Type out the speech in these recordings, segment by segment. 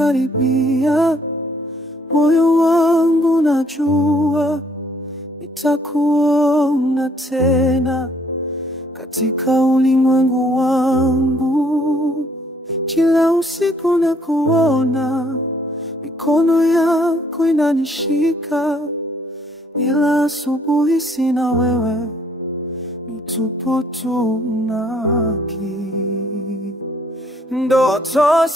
unakaribia, moyo wangu najua nitakuona tena katika ulimwengu wangu. Kila usiku nakuona, mikono yako inanishika, ila asubuhi sina wewe, nitupo tunaki. Ndoto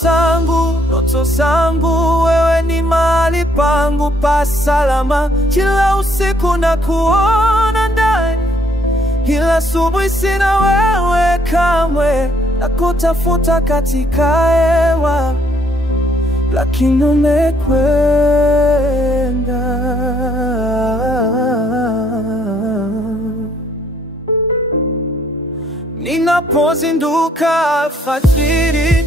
zangu, wewe ni mahali pangu pa salama. Kila usiku nakuona ndani, ila asubuhi sina wewe kamwe. Nakutafuta katika hewa, lakini umekwenda. Ninapozinduka alfajiri,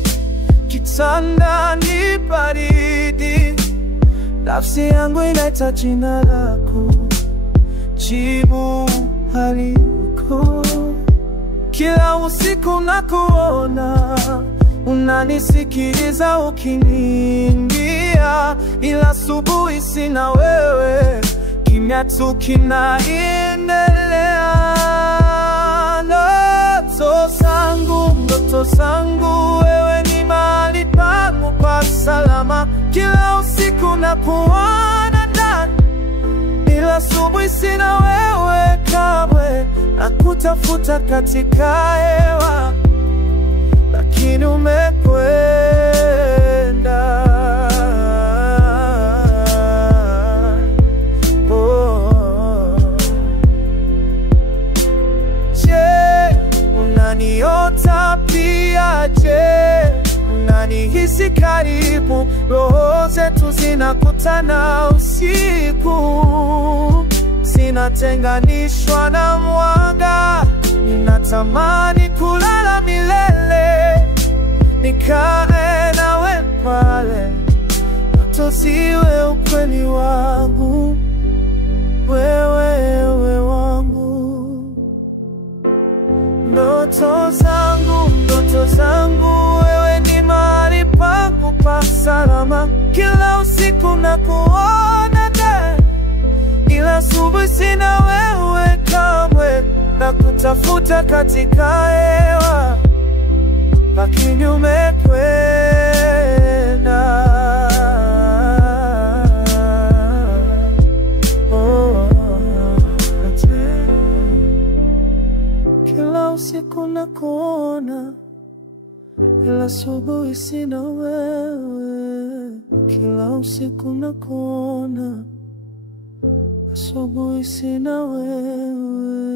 kitandani baridi, nafsi yangu inaita jina lako, jibu haliko. Kila usiku nakuona, unanisikiliza ukiniimbia, ila asubuhi sina wewe, kimya tu kinaendelea. Ndoto zangu, wewe ni mahali pangu pa salama. Kila usiku nakuona ndani, ila asubuhi sina wewe kamwe. Nakutafuta katika hewa, lakini umekwenda. Unaniota pia, je, unanihisi karibu? Roho zetu zinakutana usiku, zinatenganishwa na mwanga. Ninatamani kulala milele, nikae nawe pale, ndoto ziwe ukweli wangu, wewe wangu. Ndoto zangu, wewe ni mahali pangu pa salama. Kila usiku nakuona ndani, ila asubuhi sina wewe kamwe. Nakutafuta katika hewa, lakini umekwenda. Kila usiku nakuona, ila asubuhi sina wewe. Kila usiku nakuona, asubuhi sina wewe.